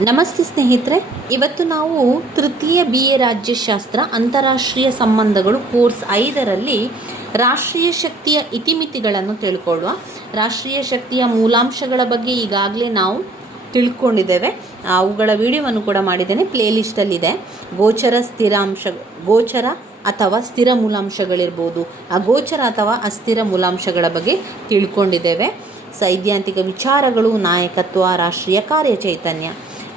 ನಮಸ್ತೆ ಸ್ನೇಹಿತರೆ, ಇವತ್ತು ನಾವು ತೃತೀಯ BA ರಾಜ್ಯಶಾಸ್ತ್ರ ಅಂತಾರಾಷ್ಟ್ರೀಯ ಸಂಬಂಧಗಳು ಕೋರ್ಸ್ 5ರಲ್ಲಿ ರಾಷ್ಟ್ರೀಯ ಶಕ್ತಿಯ ಇತಿಮಿತಿಗಳನ್ನು ತಿಳ್ಕೊಳ್ಳುವ. ರಾಷ್ಟ್ರೀಯ ಶಕ್ತಿಯ ಮೂಲಾಂಶಗಳ ಬಗ್ಗೆ ಈಗಾಗಲೇ ನಾವು ತಿಳ್ಕೊಂಡಿದ್ದೇವೆ. ಅವುಗಳ ವಿಡಿಯೋವನ್ನು ಕೂಡ ಮಾಡಿದ್ದೇನೆ, ಪ್ಲೇಲಿಸ್ಟಲ್ಲಿದೆ. ಗೋಚರ ಅಥವಾ ಸ್ಥಿರ ಮೂಲಾಂಶಗಳಿರ್ಬೋದು, ಅಗೋಚರ ಅಥವಾ ಅಸ್ಥಿರ ಮೂಲಾಂಶಗಳ ಬಗ್ಗೆ ತಿಳ್ಕೊಂಡಿದ್ದೇವೆ. ಸೈದ್ಧಾಂತಿಕ ವಿಚಾರಗಳು, ನಾಯಕತ್ವ, ರಾಷ್ಟ್ರೀಯ ಕಾರ್ಯಚೈತನ್ಯ.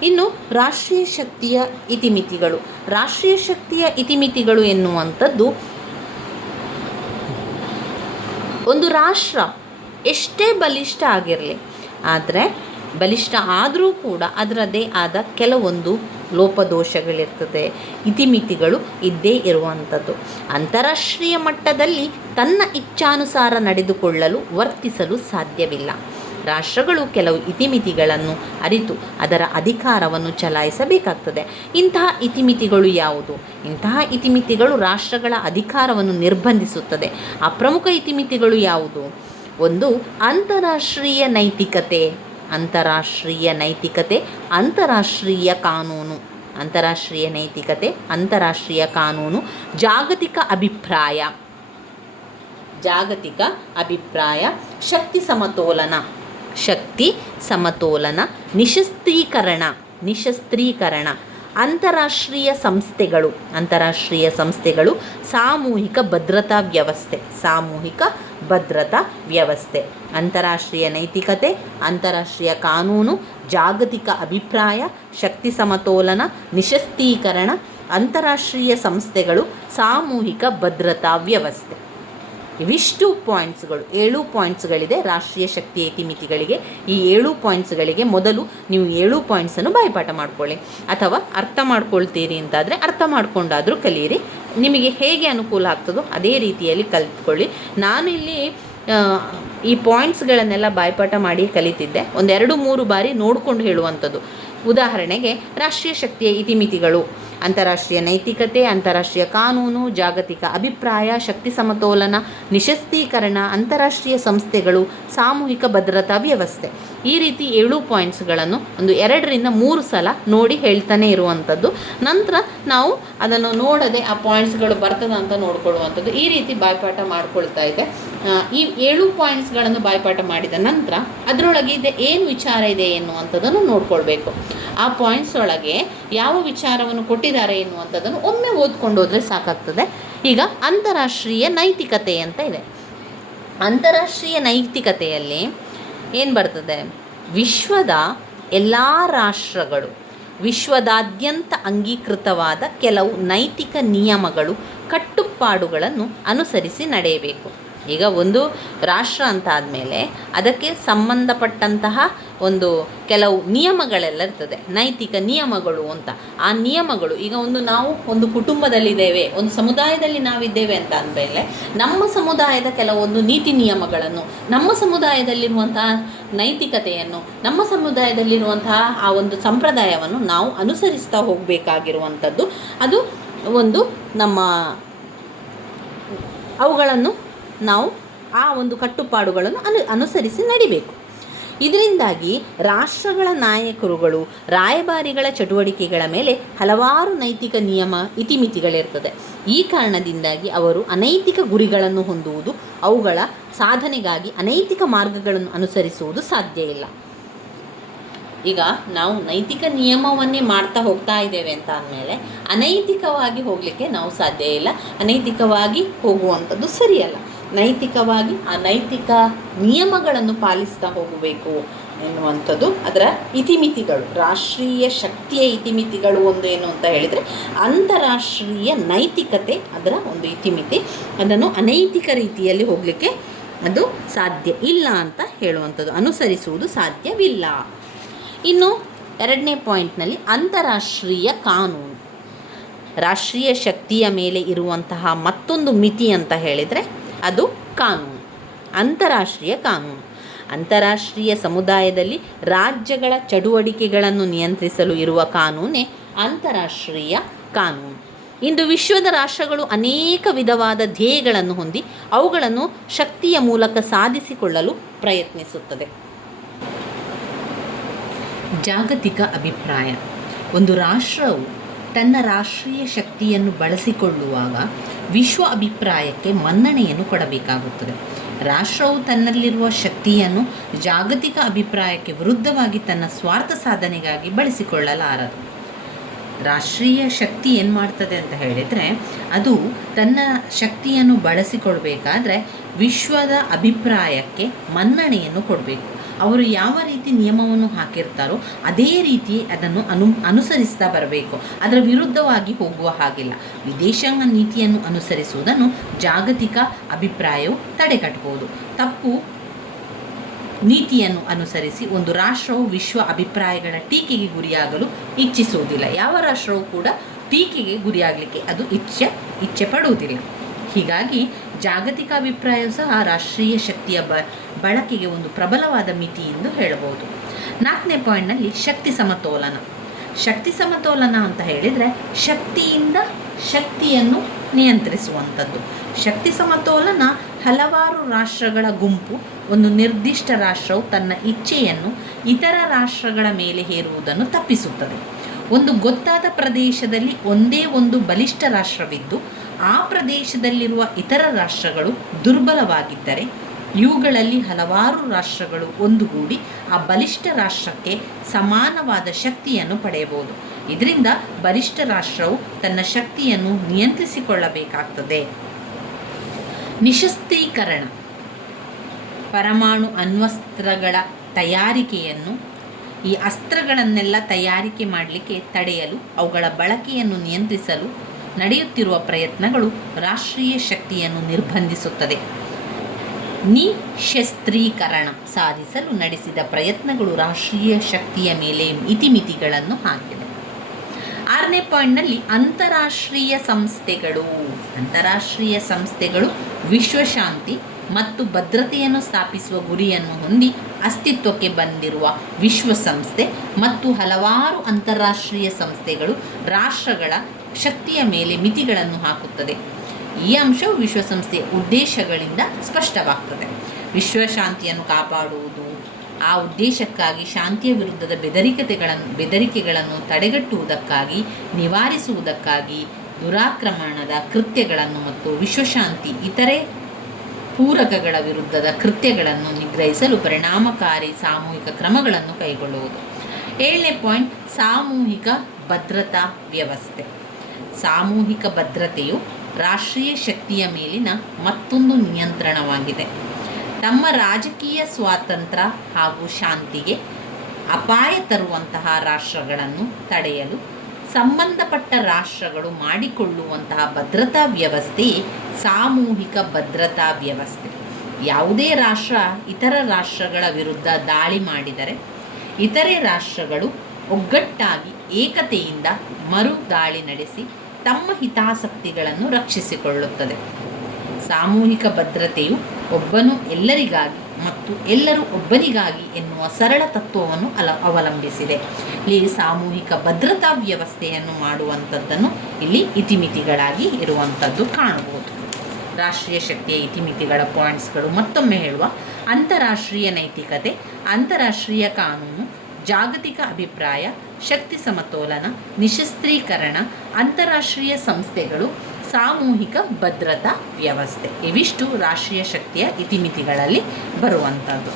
ಇನ್ನು ರಾಷ್ಟ್ರೀಯ ಶಕ್ತಿಯ ಇತಿಮಿತಿಗಳು. ರಾಷ್ಟ್ರೀಯ ಶಕ್ತಿಯ ಇತಿಮಿತಿಗಳು ಎನ್ನುವಂಥದ್ದು, ಒಂದು ರಾಷ್ಟ್ರ ಎಷ್ಟೇ ಬಲಿಷ್ಠ ಆಗಿರಲಿ, ಆದರೆ ಬಲಿಷ್ಠ ಆದರೂ ಕೂಡ ಅದರದ್ದೇ ಆದ ಕೆಲವೊಂದು ಲೋಪದೋಷಗಳಿರ್ತದೆ, ಇತಿಮಿತಿಗಳು ಇದ್ದೇ ಇರುವಂಥದ್ದು. ಅಂತಾರಾಷ್ಟ್ರೀಯ ಮಟ್ಟದಲ್ಲಿ ತನ್ನ ಇಚ್ಛಾನುಸಾರ ನಡೆದುಕೊಳ್ಳಲು ವರ್ತಿಸಲು ಸಾಧ್ಯವಿಲ್ಲ. ರಾಷ್ಟ್ರಗಳು ಕೆಲವು ಇತಿಮಿತಿಗಳನ್ನು ಅರಿತು ಅದರ ಅಧಿಕಾರವನ್ನು ಚಲಾಯಿಸಬೇಕಾಗ್ತದೆ. ಇಂತಹ ಇತಿಮಿತಿಗಳು ಯಾವುದು? ಇಂತಹ ಇತಿಮಿತಿಗಳು ರಾಷ್ಟ್ರಗಳ ಅಧಿಕಾರವನ್ನು ನಿರ್ಬಂಧಿಸುತ್ತದೆ. ಆ ಪ್ರಮುಖ ಇತಿಮಿತಿಗಳು ಯಾವುದು? ಒಂದು, ಅಂತಾರಾಷ್ಟ್ರೀಯ ನೈತಿಕತೆ, ಅಂತಾರಾಷ್ಟ್ರೀಯ ಕಾನೂನು, ಅಂತಾರಾಷ್ಟ್ರೀಯ ನೈತಿಕತೆ, ಅಂತಾರಾಷ್ಟ್ರೀಯ ಕಾನೂನು, ಜಾಗತಿಕ ಅಭಿಪ್ರಾಯ, ಶಕ್ತಿ ಸಮತೋಲನ, ನಿಶಸ್ತ್ರೀಕರಣ, ಅಂತಾರಾಷ್ಟ್ರೀಯ ಸಂಸ್ಥೆಗಳು, ಸಾಮೂಹಿಕ ಭದ್ರತಾ ವ್ಯವಸ್ಥೆ. ಅಂತಾರಾಷ್ಟ್ರೀಯ ನೈತಿಕತೆ, ಅಂತಾರಾಷ್ಟ್ರೀಯ ಕಾನೂನು, ಜಾಗತಿಕ ಅಭಿಪ್ರಾಯ, ಶಕ್ತಿ ಸಮತೋಲನ, ನಿಶಸ್ತ್ರೀಕರಣ, ಅಂತಾರಾಷ್ಟ್ರೀಯ ಸಂಸ್ಥೆಗಳು, ಸಾಮೂಹಿಕ ಭದ್ರತಾ ವ್ಯವಸ್ಥೆ. ಇವಿಷ್ಟು ಪಾಯಿಂಟ್ಸ್ಗಳು, 7 ಪಾಯಿಂಟ್ಸ್ಗಳಿದೆ ರಾಷ್ಟ್ರೀಯ ಶಕ್ತಿಯ ಇತಿಮಿತಿಗಳಿಗೆ. ಈ 7 ಪಾಯಿಂಟ್ಸ್ಗಳಿಗೆ ಮೊದಲು ನೀವು 7 ಪಾಯಿಂಟ್ಸನ್ನು ಬಾಯ್ಪಾಠ ಮಾಡ್ಕೊಳ್ಳಿ, ಅಥವಾ ಅರ್ಥ ಮಾಡ್ಕೊಳ್ತೀರಿ ಅಂತಾದರೆ ಅರ್ಥ ಮಾಡ್ಕೊಂಡಾದರೂ ಕಲಿಯಿರಿ. ನಿಮಗೆ ಹೇಗೆ ಅನುಕೂಲ ಆಗ್ತದೋ ಅದೇ ರೀತಿಯಲ್ಲಿ ಕಲಿತ್ಕೊಳ್ಳಿ. ನಾನು ಇಲ್ಲಿ ಈ ಪಾಯಿಂಟ್ಸ್ಗಳನ್ನೆಲ್ಲ ಬಾಯ್ಪಾಠ ಮಾಡಿ ಕಲಿತಿದ್ದೆ, 1-2-3 ಬಾರಿ ನೋಡಿಕೊಂಡು ಹೇಳುವಂಥದ್ದು. ಉದಾಹರಣೆಗೆ, ರಾಷ್ಟ್ರೀಯ ಶಕ್ತಿಯ ಇತಿಮಿತಿಗಳು: ಅಂತಾರಾಷ್ಟ್ರೀಯ ನೈತಿಕತೆ, ಅಂತಾರಾಷ್ಟ್ರೀಯ ಕಾನೂನು, ಜಾಗತಿಕ ಅಭಿಪ್ರಾಯ, ಶಕ್ತಿ ಸಮತೋಲನ, ನಿಶಸ್ತ್ರೀಕರಣ, ಅಂತಾರಾಷ್ಟ್ರೀಯ ಸಂಸ್ಥೆಗಳು, ಸಾಮೂಹಿಕ ಭದ್ರತಾ ವ್ಯವಸ್ಥೆ. ಈ ರೀತಿ 7 ಪಾಯಿಂಟ್ಸ್ಗಳನ್ನು 2-3 ಸಲ ನೋಡಿ ಹೇಳ್ತಾನೆ ಇರುವಂಥದ್ದು. ನಂತರ ನಾವು ಅದನ್ನು ನೋಡದೆ ಆ ಪಾಯಿಂಟ್ಸ್ಗಳು ಬರ್ತದೆ ಅಂತ ನೋಡ್ಕೊಳ್ಳುವಂಥದ್ದು. ಈ ರೀತಿ ಬಾಯ್ಪಾಠ ಮಾಡ್ಕೊಳ್ತಾ ಇದ್ದೆ. ಈ 7 ಪಾಯಿಂಟ್ಸ್ಗಳನ್ನು ಬಾಯ್ಪಾಠ ಮಾಡಿದ ನಂತರ ಅದರೊಳಗೆ ಏನು ವಿಚಾರ ಇದೆ ಎನ್ನುವಂಥದ್ದನ್ನು ನೋಡ್ಕೊಳ್ಬೇಕು. ಆ ಪಾಯಿಂಟ್ಸ್ ಒಳಗೆ ಯಾವ ವಿಚಾರವನ್ನು ಕೊಟ್ಟಿದ್ದಾರೆ ಎನ್ನುವಂಥದ್ದನ್ನು ಒಮ್ಮೆ ಓದ್ಕೊಂಡು ಹೋದರೆ ಸಾಕಾಗ್ತದೆ. ಈಗ ಅಂತಾರಾಷ್ಟ್ರೀಯ ನೈತಿಕತೆ ಅಂತ ಇದೆ. ಅಂತಾರಾಷ್ಟ್ರೀಯ ನೈತಿಕತೆಯಲ್ಲಿ ಏನು ಬರ್ತದೆ? ವಿಶ್ವದ ಎಲ್ಲ ರಾಷ್ಟ್ರಗಳು ವಿಶ್ವದಾದ್ಯಂತ ಅಂಗೀಕೃತವಾದ ಕೆಲವು ನೈತಿಕ ನಿಯಮಗಳು, ಕಟ್ಟುಪಾಡುಗಳನ್ನು ಅನುಸರಿಸಿ ನಡೆಯಬೇಕು. ಈಗ ಒಂದು ರಾಷ್ಟ್ರ ಅಂತ ಆದಮೇಲೆ ಅದಕ್ಕೆ ಸಂಬಂಧಪಟ್ಟಂತಹ ಕೆಲವು ನಿಯಮಗಳೆಲ್ಲ ಇರ್ತದೆ, ನೈತಿಕ ನಿಯಮಗಳು ಅಂತ. ಆ ನಿಯಮಗಳು, ಈಗ ನಾವು ಒಂದು ಕುಟುಂಬದಲ್ಲಿದ್ದೇವೆ, ಒಂದು ಸಮುದಾಯದಲ್ಲಿ ನಾವಿದ್ದೇವೆ ಅಂತ ಅಂದಮೇಲೆ ನಮ್ಮ ಸಮುದಾಯದ ಕೆಲವೊಂದು ನೀತಿ ನಿಯಮಗಳನ್ನು, ನಮ್ಮ ಸಮುದಾಯದಲ್ಲಿರುವಂತಹ ನೈತಿಕತೆಯನ್ನು, ನಮ್ಮ ಸಮುದಾಯದಲ್ಲಿರುವಂತಹ ಆ ಒಂದು ಸಂಪ್ರದಾಯವನ್ನು ನಾವು ಅನುಸರಿಸ್ತಾ ಹೋಗಬೇಕಾಗಿರುವಂಥದ್ದು. ಅದು ನಮ್ಮ ಅವುಗಳನ್ನು ನಾವು ಆ ಒಂದು ಕಟ್ಟುಪಾಡುಗಳನ್ನು ಅನುಸರಿಸಿ ನಡಿಬೇಕು. ಇದರಿಂದಾಗಿ ರಾಷ್ಟ್ರಗಳ ನಾಯಕರುಗಳು, ರಾಯಭಾರಿಗಳ ಚಟುವಟಿಕೆಗಳ ಮೇಲೆ ಹಲವಾರು ನೈತಿಕ ನಿಯಮ, ಇತಿಮಿತಿಗಳಿರ್ತದೆ. ಈ ಕಾರಣದಿಂದಾಗಿ ಅವರು ಅನೈತಿಕ ಗುರಿಗಳನ್ನು ಹೊಂದುವುದು, ಅವುಗಳ ಸಾಧನೆಗಾಗಿ ಅನೈತಿಕ ಮಾರ್ಗಗಳನ್ನು ಅನುಸರಿಸುವುದು ಸಾಧ್ಯ ಇಲ್ಲ. ಈಗ ನಾವು ನೈತಿಕ ನಿಯಮವನ್ನೇ ಮಾಡ್ತಾ ಹೋಗ್ತಾ ಇದ್ದೇವೆ ಅಂತ ಅಂದಮೇಲೆ ಅನೈತಿಕವಾಗಿ ಹೋಗಲಿಕ್ಕೆ ನಾವು ಸಾಧ್ಯ ಇಲ್ಲ. ಅನೈತಿಕವಾಗಿ ಹೋಗುವಂಥದ್ದು ಸರಿಯಲ್ಲ. ನೈತಿಕವಾಗಿ ಆ ನೈತಿಕ ನಿಯಮಗಳನ್ನು ಪಾಲಿಸ್ತಾ ಹೋಗಬೇಕು ಎನ್ನುವಂಥದ್ದು ಅದರ ಇತಿಮಿತಿಗಳು. ರಾಷ್ಟ್ರೀಯ ಶಕ್ತಿಯ ಇತಿಮಿತಿಗಳು ಏನು ಅಂತ ಹೇಳಿದರೆ, ಅಂತಾರಾಷ್ಟ್ರೀಯ ನೈತಿಕತೆ ಅದರ ಒಂದು ಇತಿಮಿತಿ. ಅದನ್ನು ಅನೈತಿಕ ರೀತಿಯಲ್ಲಿ ಹೋಗಲಿಕ್ಕೆ ಅದು ಸಾಧ್ಯ ಇಲ್ಲ ಅಂತ ಹೇಳುವಂಥದ್ದು, ಅನುಸರಿಸುವುದು ಸಾಧ್ಯವಿಲ್ಲ. ಇನ್ನು 2ನೇ ಪಾಯಿಂಟ್ನಲ್ಲಿ ಅಂತಾರಾಷ್ಟ್ರೀಯ ಕಾನೂನು. ರಾಷ್ಟ್ರೀಯ ಶಕ್ತಿಯ ಮೇಲೆ ಇರುವಂತಹ ಮತ್ತೊಂದು ಮಿತಿ ಅಂತ ಹೇಳಿದರೆ ಅದು ಕಾನೂನು, ಅಂತಾರಾಷ್ಟ್ರೀಯ ಕಾನೂನು. ಅಂತಾರಾಷ್ಟ್ರೀಯ ಸಮುದಾಯದಲ್ಲಿ ರಾಜ್ಯಗಳ ಚಟುವಟಿಕೆಗಳನ್ನು ನಿಯಂತ್ರಿಸಲು ಇರುವ ಕಾನೂನೇ ಅಂತಾರಾಷ್ಟ್ರೀಯ ಕಾನೂನು. ಇಂದು ವಿಶ್ವದ ರಾಷ್ಟ್ರಗಳು ಅನೇಕ ವಿಧವಾದ ಧ್ಯೇಯಗಳನ್ನು ಹೊಂದಿ ಅವುಗಳನ್ನು ಶಕ್ತಿಯ ಮೂಲಕ ಸಾಧಿಸಿಕೊಳ್ಳಲು ಪ್ರಯತ್ನಿಸುತ್ತದೆ. ಜಾಗತಿಕ ಅಭಿಪ್ರಾಯ. ಒಂದು ರಾಷ್ಟ್ರವು ತನ್ನ ರಾಷ್ಟ್ರೀಯ ಶಕ್ತಿಯನ್ನು ಬಳಸಿಕೊಳ್ಳುವಾಗ ವಿಶ್ವ ಅಭಿಪ್ರಾಯಕ್ಕೆ ಮನ್ನಣೆಯನ್ನು ಕೊಡಬೇಕಾಗುತ್ತದೆ. ರಾಷ್ಟ್ರವು ತನ್ನಲ್ಲಿರುವ ಶಕ್ತಿಯನ್ನು ಜಾಗತಿಕ ಅಭಿಪ್ರಾಯಕ್ಕೆ ವಿರುದ್ಧವಾಗಿ ತನ್ನ ಸ್ವಾರ್ಥ ಸಾಧನೆಗಾಗಿ ಬಳಸಿಕೊಳ್ಳಲಾರದು. ರಾಷ್ಟ್ರೀಯ ಶಕ್ತಿ ಏನು ಮಾಡ್ತದೆ ಅಂತ ಹೇಳಿದರೆ, ಅದು ತನ್ನ ಶಕ್ತಿಯನ್ನು ಬಳಸಿಕೊಳ್ಬೇಕಾದ್ರೆ ವಿಶ್ವದ ಅಭಿಪ್ರಾಯಕ್ಕೆ ಮನ್ನಣೆಯನ್ನು ಕೊಡಬೇಕು. ಅವರು ಯಾವ ರೀತಿ ನಿಯಮವನ್ನು ಹಾಕಿರ್ತಾರೋ ಅದೇ ರೀತಿ ಅದನ್ನು ಅನುಸರಿಸ್ತಾ ಬರಬೇಕು. ಅದರ ವಿರುದ್ಧವಾಗಿ ಹೋಗುವ ಹಾಗಿಲ್ಲ. ವಿದೇಶಾಂಗ ನೀತಿಯನ್ನು ಅನುಸರಿಸುವುದನ್ನು ಜಾಗತಿಕ ಅಭಿಪ್ರಾಯವು ತಡೆಗಟ್ಟಬಹುದು. ತಪ್ಪು ನೀತಿಯನ್ನು ಅನುಸರಿಸಿ ಒಂದು ರಾಷ್ಟ್ರವು ವಿಶ್ವ ಅಭಿಪ್ರಾಯಗಳ ಟೀಕೆಗೆ ಗುರಿಯಾಗಲು ಇಚ್ಛಿಸುವುದಿಲ್ಲ. ಯಾವ ರಾಷ್ಟ್ರವೂ ಕೂಡ ಟೀಕೆಗೆ ಗುರಿಯಾಗಲಿಕ್ಕೆ ಅದು ಇಚ್ಛೆ ಪಡುವುದಿಲ್ಲ. ಹೀಗಾಗಿ ಜಾಗತಿಕ ಅಭಿಪ್ರಾಯವು ಸಹ ರಾಷ್ಟ್ರೀಯ ಶಕ್ತಿಯ ಬಳಕೆಗೆ ಒಂದು ಪ್ರಬಲವಾದ ಮಿತಿ ಎಂದು ಹೇಳಬಹುದು. 4ನೇ ಪಾಯಿಂಟ್ನಲ್ಲಿ ಶಕ್ತಿ ಸಮತೋಲನ. ಶಕ್ತಿ ಸಮತೋಲನ ಅಂತ ಹೇಳಿದರೆ ಶಕ್ತಿಯಿಂದ ಶಕ್ತಿಯನ್ನು ನಿಯಂತ್ರಿಸುವಂಥದ್ದು. ಶಕ್ತಿ ಸಮತೋಲನ ಹಲವಾರು ರಾಷ್ಟ್ರಗಳ ಗುಂಪು ಒಂದು ನಿರ್ದಿಷ್ಟ ರಾಷ್ಟ್ರವು ತನ್ನ ಇಚ್ಛೆಯನ್ನು ಇತರ ರಾಷ್ಟ್ರಗಳ ಮೇಲೆ ಹೇರುವುದನ್ನು ತಪ್ಪಿಸುತ್ತದೆ. ಒಂದು ಗೊತ್ತಾದ ಪ್ರದೇಶದಲ್ಲಿ ಒಂದೇ ಒಂದು ಬಲಿಷ್ಠ ರಾಷ್ಟ್ರವಿದ್ದು ಆ ಪ್ರದೇಶದಲ್ಲಿರುವ ಇತರ ರಾಷ್ಟ್ರಗಳು ದುರ್ಬಲವಾಗಿದ್ದರೆ ಇವುಗಳಲ್ಲಿ ಹಲವಾರು ರಾಷ್ಟ್ರಗಳು ಒಂದುಗೂಡಿ ಆ ಬಲಿಷ್ಠ ರಾಷ್ಟ್ರಕ್ಕೆ ಸಮಾನವಾದ ಶಕ್ತಿಯನ್ನು ಪಡೆಯಬಹುದು. ಇದರಿಂದ ಬಲಿಷ್ಠ ರಾಷ್ಟ್ರವು ತನ್ನ ಶಕ್ತಿಯನ್ನು ನಿಯಂತ್ರಿಸಿಕೊಳ್ಳಬೇಕಾಗ್ತದೆ. ನಿಶಸ್ತ್ರೀಕರಣ. ಪರಮಾಣು ಅಣ್ವಸ್ತ್ರಗಳ ತಯಾರಿಕೆಯನ್ನು, ಈ ಅಸ್ತ್ರಗಳನ್ನೆಲ್ಲ ತಯಾರಿಕೆ ಮಾಡಲಿಕ್ಕೆ ತಡೆಯಲು, ಅವುಗಳ ಬಳಕೆಯನ್ನು ನಿಯಂತ್ರಿಸಲು ನಡೆಯುತ್ತಿರುವ ಪ್ರಯತ್ನಗಳು ರಾಷ್ಟ್ರೀಯ ಶಕ್ತಿಯನ್ನು ನಿರ್ಬಂಧಿಸುತ್ತದೆ. ನಿಶಸ್ತ್ರೀಕರಣ ಸಾಧಿಸಲು ನಡೆಸಿದ ಪ್ರಯತ್ನಗಳು ರಾಷ್ಟ್ರೀಯ ಶಕ್ತಿಯ ಮೇಲೆ ಇತಿಮಿತಿಗಳನ್ನು ಹಾಕಿದೆ. 6ನೇ ಪಾಯಿಂಟ್ನಲ್ಲಿ ಅಂತಾರಾಷ್ಟ್ರೀಯ ಸಂಸ್ಥೆಗಳು. ಅಂತಾರಾಷ್ಟ್ರೀಯ ಸಂಸ್ಥೆಗಳು ವಿಶ್ವಶಾಂತಿ ಮತ್ತು ಭದ್ರತೆಯನ್ನು ಸ್ಥಾಪಿಸುವ ಗುರಿಯನ್ನು ಹೊಂದಿ ಅಸ್ತಿತ್ವಕ್ಕೆ ಬಂದಿರುವ ವಿಶ್ವಸಂಸ್ಥೆ ಮತ್ತು ಹಲವಾರು ಅಂತಾರಾಷ್ಟ್ರೀಯ ಸಂಸ್ಥೆಗಳು ರಾಷ್ಟ್ರಗಳ ಶಕ್ತಿಯ ಮೇಲೆ ಮಿತಿಗಳನ್ನು ಹಾಕುತ್ತದೆ. ಈ ಅಂಶವು ವಿಶ್ವಸಂಸ್ಥೆಯ ಉದ್ದೇಶಗಳಿಂದ ಸ್ಪಷ್ಟವಾಗ್ತದೆ. ವಿಶ್ವಶಾಂತಿಯನ್ನು ಕಾಪಾಡುವುದು, ಆ ಉದ್ದೇಶಕ್ಕಾಗಿ ಶಾಂತಿಯ ವಿರುದ್ಧದ ಬೆದರಿಕೆಗಳನ್ನು ತಡೆಗಟ್ಟುವುದಕ್ಕಾಗಿ, ನಿವಾರಿಸುವುದಕ್ಕಾಗಿ ದುರಾಕ್ರಮಣದ ಕೃತ್ಯಗಳನ್ನು ಮತ್ತು ವಿಶ್ವಶಾಂತಿ ಇತರೆ ಪೂರಕಗಳ ವಿರುದ್ಧದ ಕೃತ್ಯಗಳನ್ನು ನಿಗ್ರಹಿಸಲು ಪರಿಣಾಮಕಾರಿ ಸಾಮೂಹಿಕ ಕ್ರಮಗಳನ್ನು ಕೈಗೊಳ್ಳುವುದು. 7ನೇ ಪಾಯಿಂಟ್ ಸಾಮೂಹಿಕ ಭದ್ರತಾ ವ್ಯವಸ್ಥೆ. ಸಾಮೂಹಿಕ ಭದ್ರತೆಯು ರಾಷ್ಟ್ರೀಯ ಶಕ್ತಿಯ ಮೇಲಿನ ಮತ್ತೊಂದು ನಿಯಂತ್ರಣವಾಗಿದೆ. ತಮ್ಮ ರಾಜಕೀಯ ಸ್ವಾತಂತ್ರ್ಯ ಹಾಗೂ ಶಾಂತಿಗೆ ಅಪಾಯ ತರುವಂತಹ ರಾಷ್ಟ್ರಗಳನ್ನು ತಡೆಯಲು ಸಂಬಂಧಪಟ್ಟ ರಾಷ್ಟ್ರಗಳು ಮಾಡಿಕೊಳ್ಳುವಂತಹ ಭದ್ರತಾ ವ್ಯವಸ್ಥೆಯೇ ಸಾಮೂಹಿಕ ಭದ್ರತಾ ವ್ಯವಸ್ಥೆ. ಯಾವುದೇ ರಾಷ್ಟ್ರ ಇತರ ರಾಷ್ಟ್ರಗಳ ವಿರುದ್ಧ ದಾಳಿ ಮಾಡಿದರೆ ಇತರೆ ರಾಷ್ಟ್ರಗಳು ಒಗ್ಗಟ್ಟಾಗಿ ಏಕತೆಯಿಂದ ಮರು ದಾಳಿ ನಡೆಸಿ ತಮ್ಮ ಹಿತಾಸಕ್ತಿಗಳನ್ನು ರಕ್ಷಿಸಿಕೊಳ್ಳುತ್ತದೆ. ಸಾಮೂಹಿಕ ಭದ್ರತೆಯು ಒಬ್ಬನು ಎಲ್ಲರಿಗಾಗಿ ಮತ್ತು ಎಲ್ಲರೂ ಒಬ್ಬನಿಗಾಗಿ ಎನ್ನುವ ಸರಳ ತತ್ವವನ್ನು ಅವಲಂಬಿಸಿದೆ. ಇಲ್ಲಿ ಸಾಮೂಹಿಕ ಭದ್ರತಾ ವ್ಯವಸ್ಥೆಯನ್ನು ಮಾಡುವಂಥದ್ದನ್ನು ಇಲ್ಲಿ ಇತಿಮಿತಿಗಳಾಗಿ ಇರುವಂಥದ್ದು ಕಾಣಬಹುದು. ರಾಷ್ಟ್ರೀಯ ಶಕ್ತಿಯ ಇತಿಮಿತಿಗಳ ಪಾಯಿಂಟ್ಸ್ಗಳು ಮತ್ತೊಮ್ಮೆ ಹೇಳುವ: ಅಂತಾರಾಷ್ಟ್ರೀಯ ನೈತಿಕತೆ, ಅಂತಾರಾಷ್ಟ್ರೀಯ ಕಾನೂನು, ಜಾಗತಿಕ ಅಭಿಪ್ರಾಯ, ಶಕ್ತಿ ಸಮತೋಲನ, ನಿಶಸ್ತ್ರೀಕರಣ, ಅಂತಾರಾಷ್ಟ್ರೀಯ ಸಂಸ್ಥೆಗಳು, ಸಾಮೂಹಿಕ ಭದ್ರತಾ ವ್ಯವಸ್ಥೆ. ಇವಿಷ್ಟು ರಾಷ್ಟ್ರೀಯ ಶಕ್ತಿಯ ಇತಿಮಿತಿಗಳಲ್ಲಿ ಬರುವಂಥದ್ದು.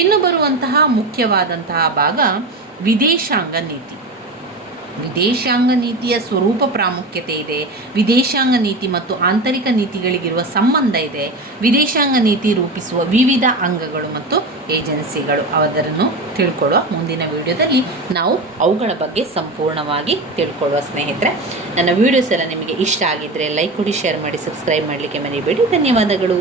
ಇನ್ನು ಬರುವಂತಹ ಮುಖ್ಯವಾದಂತಹ ಭಾಗ ವಿದೇಶಾಂಗ ನೀತಿ. ವಿದೇಶಾಂಗ ನೀತಿಯ ಸ್ವರೂಪ ಪ್ರಾಮುಖ್ಯತೆ ಇದೆ. ವಿದೇಶಾಂಗ ನೀತಿ ಮತ್ತು ಆಂತರಿಕ ನೀತಿಗಳಿಗಿರುವ ಸಂಬಂಧ ಇದೆ. ವಿದೇಶಾಂಗ ನೀತಿ ರೂಪಿಸುವ ವಿವಿಧ ಅಂಗಗಳು ಮತ್ತು ಏಜೆನ್ಸಿಗಳು, ಅದನ್ನು ತಿಳ್ಕೊಳ್ಳುವ ಮುಂದಿನ ವಿಡಿಯೋದಲ್ಲಿ ನಾವು ಅವುಗಳ ಬಗ್ಗೆ ಸಂಪೂರ್ಣವಾಗಿ ತಿಳ್ಕೊಳ್ಳುವ. ಸ್ನೇಹಿತರೆ, ನನ್ನ ವಿಡಿಯೋಸ್ ಎಲ್ಲ ನಿಮಗೆ ಇಷ್ಟ ಆಗಿದ್ದರೆ ಲೈಕ್ ಕೊಡಿ, ಶೇರ್ ಮಾಡಿ, ಸಬ್ಸ್ಕ್ರೈಬ್ ಮಾಡಲಿಕ್ಕೆ ಮರಿಬೇಡಿ. ಧನ್ಯವಾದಗಳು.